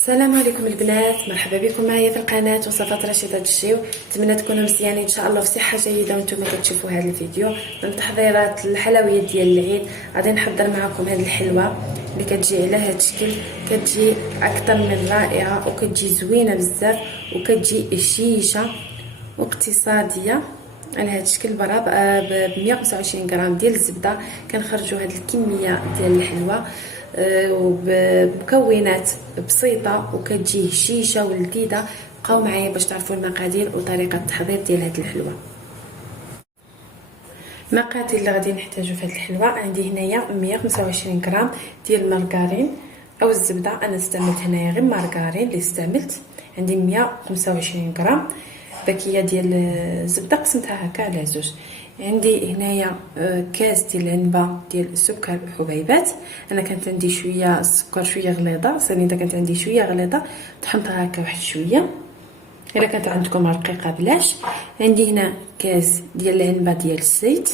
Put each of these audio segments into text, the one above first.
السلام عليكم البنات، مرحبا بكم معايا في القناه وصفات رشيده تجيو. نتمنى تكونوا مزيانين ان شاء الله في صحه جيده وانتم كتشوفوا هذا الفيديو. من تحضيرات الحلويات ديال العيد غادي نحضر معكم هذه الحلوه اللي كتجي على هذا الشكل، كتجي اكثر من رائعه وكتجي زوينه بزاف وكتجي شيشه واقتصاديه على هذا الشكل. ب 125 غرام ديال الزبده كنخرجوا هذه الكميه ديال الحلوه وبمكونات بسيطه وكتجي هشيشه ولذيذه. بقاو معايا باش تعرفوا المقادير وطريقه التحضير ديال هذه الحلوه. المقادير اللي غادي نحتاجو في هذه الحلوه، عندي هنايا 125 غرام ديال المارغرين او الزبده. انا استعملت هنايا غير مارغرين اللي استعملت. عندي 125 غرام باكيه ديال الزبده قسمتها هكا على زوج. عندي هنايا كاس ديال العنبه ديال السكر حبيبات. انا كانت عندي شويه السكر شويه غليظه، سنيده كانت عندي شويه غليظه طحنتها هكا واحد شويه. الا كانت عندكم رقيقه بلاش. عندي هنا كاس ديال العنبه ديال الزيت،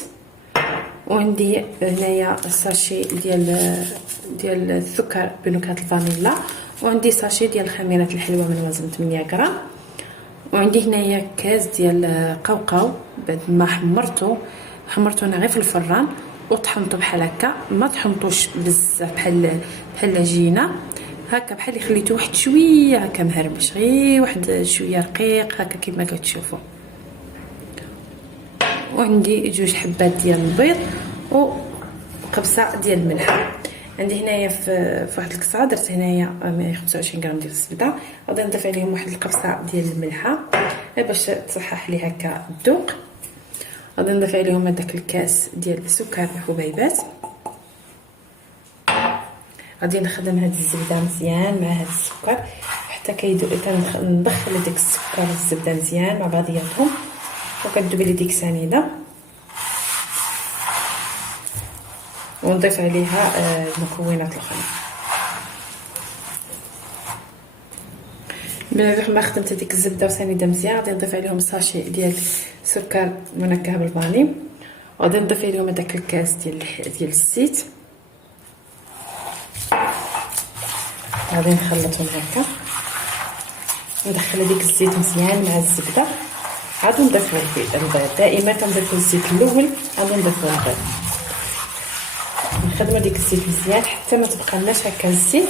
وعندي هنايا ساشي ديال السكر بنكهه الفانيلا، وعندي ساشي ديال خميره الحلوه من وزن 8 غرام، وعندي هنايا كاس ديال قوقاو بعد ما حمرته انا غير في الفران وطحنته بحال هكا، ما طحنتوش بزاف بحال العجينه هكا، بحال اللي خليته واحد شويه هكا مهرمش، غير واحد شويه رقيق هكا كما كتشوفوا. وعندي جوج حبات ديال البيض وقبصه ديال الملح. عندي هنايا في واحد الكسه درت هنايا 125 غرام ديال الزبده، غادي نضيف عليهم واحد القبصه ديال الملحه باش تصحح لي هكا الذوق. غادي نضيف عليهم هذاك الكاس ديال السكر حبيبات. غادي نخدم هاد الزبده مزيان مع هاد السكر حتى كندخل ديك السكر والزبده مزيان مع بعضياتهم وكتذوب لي ديك سنيده، ونضيف عليها المكونات الاخرى. من ما خدمت ديك الزبده وسنيده مزيان غادي نضيف عليهم ساشي ديال سكر منكه بالفاني، وغادي نضيف عليهم هذاك الكاس ديال الزيت. غادي نخلطهم هكا، ندخل هذيك الزيت مزيان مع الزبده. عاد نضيفوا البيض، دائما كنضيفوا الزيت الاول عاد نضيفوا البيض. نخدموا ديك الزيت مزيان حتى ما تبقى لناش هكا الزيت،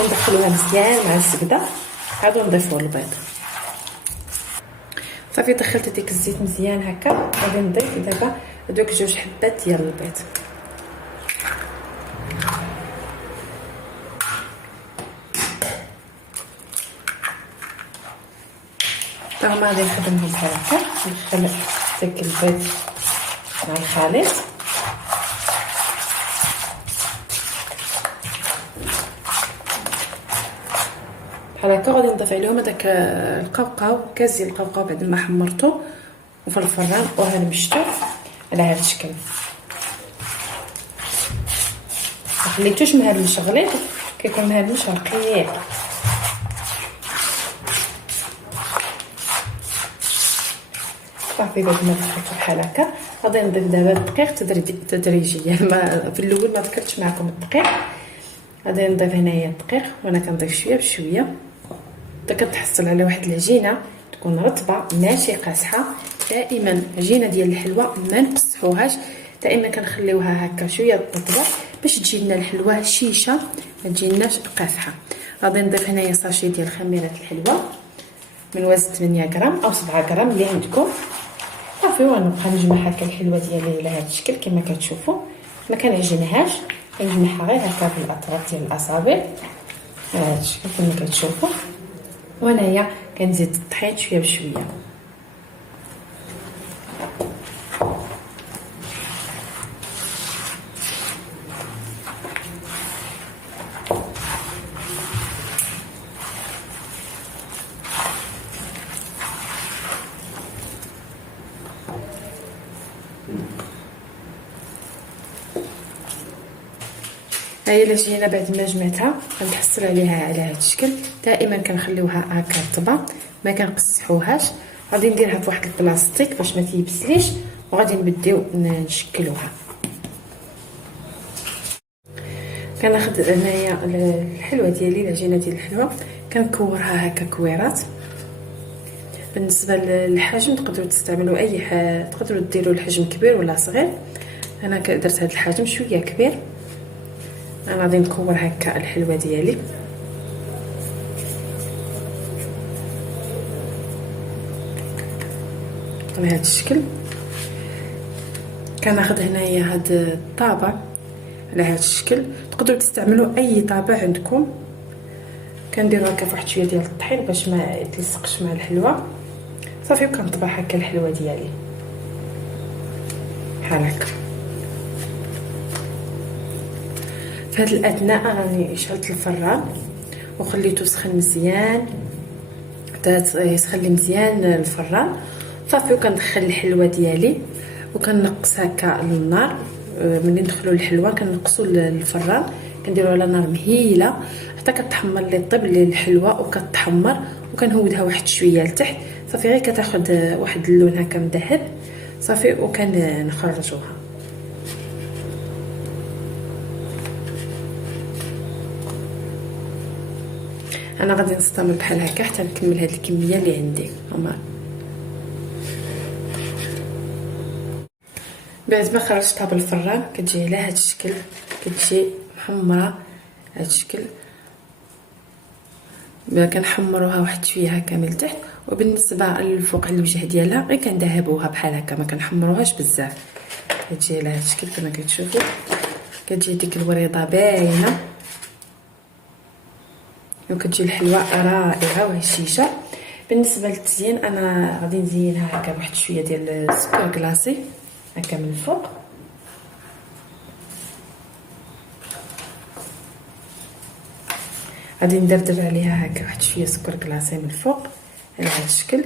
وندخلوها مزيان مع الزبده عاد نضيفوا البيض. صافي دخلت ديك الزيت مزيان هكا، غادي نضيف دابا هذوك جوج حبات ديال البيض. هما غادي نخدمهم بحال هكا، ندخل داك البيض مع الخليط بحال هكا. غادي نضيف عليهم هذاك القوقاو، كاس ديال القوقاو بعد ما حمرته وفي الفران وهرمشته على هذا الشكل. ما خليتوش مهرمش غليظ، كيكون مهرمش رقيق. صافي بعد ما دخلته بحال هكا غادي نضيف دابا الدقيق تدريجيا. في الاول ما ذكرتش معكم الدقيق. غادي نضيف هنايا الدقيق وانا كنضيف شويه بشويه حتى كتحصل على واحد العجينه تكون رطبه ماشي قاصحه. دائما عجينه ديال الحلوه ما نقصحوهاش، دائما كنخليوها هكا شويه رطبه باش تجي لنا الحلوه شيشه ما تجيناش قاصحه. غادي نضيف هنايا ساشي ديال خميره الحلوه من وزن 8 غرام او 7 غرام اللي عندكم. صافي ونبقى نجمع هكا الحلوه ديالي على هذا الشكل كما كتشوفوا. ما كنعجنهاش، كنجمعها غير هكا بالاطراف ديال الاصابع على هذا الشكل كما كتشوفوا. وانايا كنزيد الطحين شويه بشويه. هاهي العجينه بعد ما جمعتها كنحصل عليها على هذا الشكل. دائما كنخليوها هكا رطبه ما كنقصحوهاش. غادي نديرها في واحد البلاستيك باش ما تيبسليش، وغادي نبداو نشكلوها. كناخذ هنايا الحلوه ديالي، العجينه ديال الحلوه كنكورها هكا كويرات. بالنسبه للحجم تقدروا تستعملوا اي حاجه، تقدروا ديروا الحجم كبير ولا صغير. انا درت هذا الحجم شويه كبير. انا غادي نكور هكا الحلوه ديالي. بهذا الشكل. كناخذ هنايا هاد الطابع على هذا الشكل. تقدروا تستعملوا اي طابع عندكم. كنديروا هكا فواحد شويه ديال الطحين باش ما يتلصقش مع الحلوه صافي. وكنطبع هكا الحلوه ديالي بحال هكا. في هذا الاثناء راني شعلت الفران وخليته سخن مزيان حتى يسخن لي مزيان الفران صافي. وكندخل الحلوه ديالي وكنقص هكا النار. ملي ندخلوا الحلوه كنقصوا الفران، كنديروا على نار مهيله حتى كتحمر لي الطيب لي الحلوه وكتحمر. وكنهودها واحد شويه لتحت صافي، غير كتاخذ واحد اللون هكا مذهب صافي. وكنخرجوها. انا غادي نستمر بحال هكا حتى نكمل هاد الكميه اللي عندي. بعد ما خرجتها بالفران كتجي على هاد الشكل، كتجي محمره هاد الشكل. كنحمروها واحد شويه هكا من التحت. وبالنسبه للفوق على الوجه ديالها غير كندهبوها بحال هكا، ما كنحمروهاش بزاف. كتجي على هاد الشكل كما كتشوفوا. كتجي ديك الوريضه باينه وكتجي الحلوه رائعه وهشيشه. بالنسبه للتزيين انا غادي نزينها هكا بواحد شويه ديال السكر كلاصي هكا من الفوق. غادي ندردر عليها هكا واحد شويه سكر كلاصي من الفوق على هذا الشكل.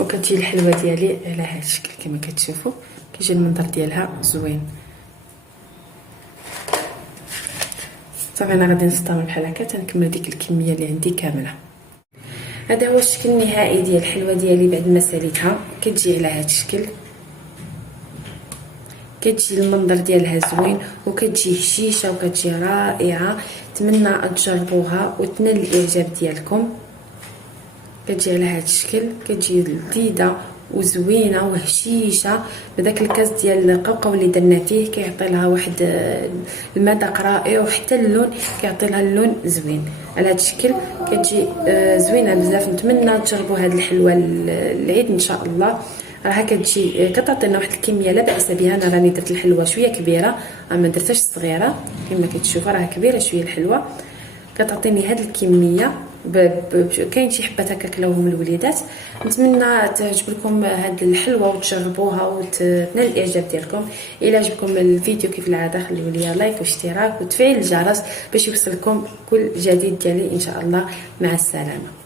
وكتجي الحلوه ديالي على هذا الشكل كما كتشوفوا. كيجي المنظر ديالها زوين صافي. انا غادي نستمر بحال هكا تنكمل ديك الكميه اللي عندي كامله. هذا هو الشكل النهائي ديال الحلوه ديالي بعد ما ساليتها. كتجي على هذا الشكل، كتجي المنظر ديالها زوين وكتجي هشيشه وكتجي رائعه. نتمنى تجربوها وتنال الاعجاب ديالكم. كتجي على هذا الشكل، كتجي لذيذه وزوينه وهشيشه بداك الكاس ديال القوقو اللي درنا فيه. كيعطي لها واحد المذاق رائع وحتى اللون كيعطي لها اللون زوين على هذا الشكل. كتجي زوينه بزاف. نتمنى تجربوا هذه الحلوه العيد ان شاء الله. راها كتجي كتعطينا واحد الكميه لا باس بها. انا راني درت الحلوه شويه كبيره، ما درتهاش صغيره كما كتشوفوا. راها كبيره شويه الحلوه، كتعطيني هذه الكميه. كاين شي حبات هكا كلاوهم الوليدات. نتمنى تعجب لكم هذه الحلوه وتجربوها وتنال الاعجاب ديالكم. الى عجبكم الفيديو كيف العاده خليوا لي لايك واشتراك وتفعيل الجرس باش يوصلكم كل جديد ديالي ان شاء الله. مع السلامه.